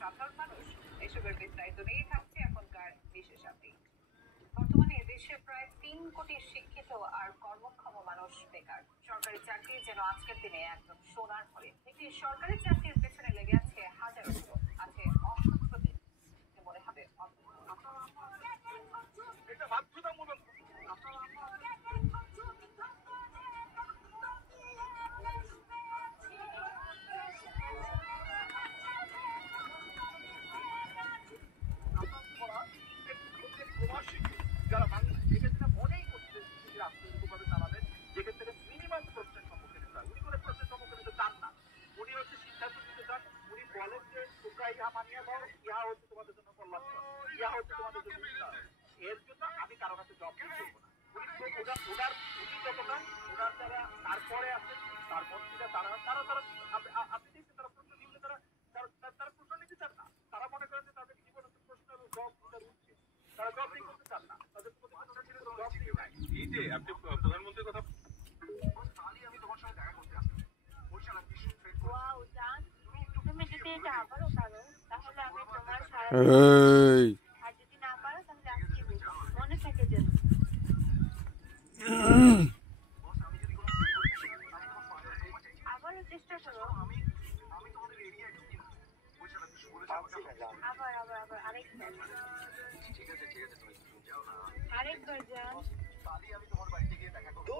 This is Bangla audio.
সাধারণ মানুষ? এসবের বিস্তারিত নিয়ে থাকছে এখনকার বিশেষ আপডেট। বর্তমানে দেশে প্রায় 3 কোটি শিক্ষিত আর কর্মক্ষম মানুষ বেকার। সরকারি চাকরি যেন আজকের দিনে একদম সোনার হরিণ। একটি সরকারি চাকরির পেছনে লেগে আছে হাজারো যুবক, আছে অসংখ্য দিন মনে হবে এটা বাধ্যতামূলক। যারা বাংলাদেশ যেখানে মনেই করছে রাষ্ট্রীয়ভাবে চালাবেন, যেখান থেকে মিনিমাম প্রশ্নের সম্মুখীন হতে হয়। উনি কোনো প্রশ্নের সম্মুখীন হতে চান না। উনি হচ্ছে সিদ্ধান্ত নিতে চান। উনি বলেন যে তোমরা ইহা মানিয়ে দাও, ইহা হচ্ছে তোমাদের জন্য কল্যাণকর, ইহা হচ্ছে তোমাদের জন্য উন্নয়ন। এর জন্য আমি কারো কাছে জব করবো না। উনি যতটা ওনার যারা তারপরে আছেন, তার মন্ত্রীরা তারা তারা তারা আপনি দেখছেন তারা প্রশ্ন দিলে তারা তারা প্রশ্ন নিতে চান না। তারা মনে করেন যে তাদের জীবনে প্রশ্ন জব উঠছে, তারা জব নিয়ে করতে চান না। তাদের জব নেই নাই। এই যে আপনি প্রধানমন্ত্রীর কথা আমি তোমার সঙ্গে দেখা করতে আসছি। বরিশাল বিশ্ব ট্রেড তুমি যদি এটা আবারও পারো তাহলে আমি তোমার সারা আর যদি না পারো তাহলে আজকে মনে থাকে যেন। আবারও চেষ্টা করো। আবার আবার আবার আরেকবার আরেকবার যান। আমি তোমার বাড়িতে গিয়ে দেখা করবো।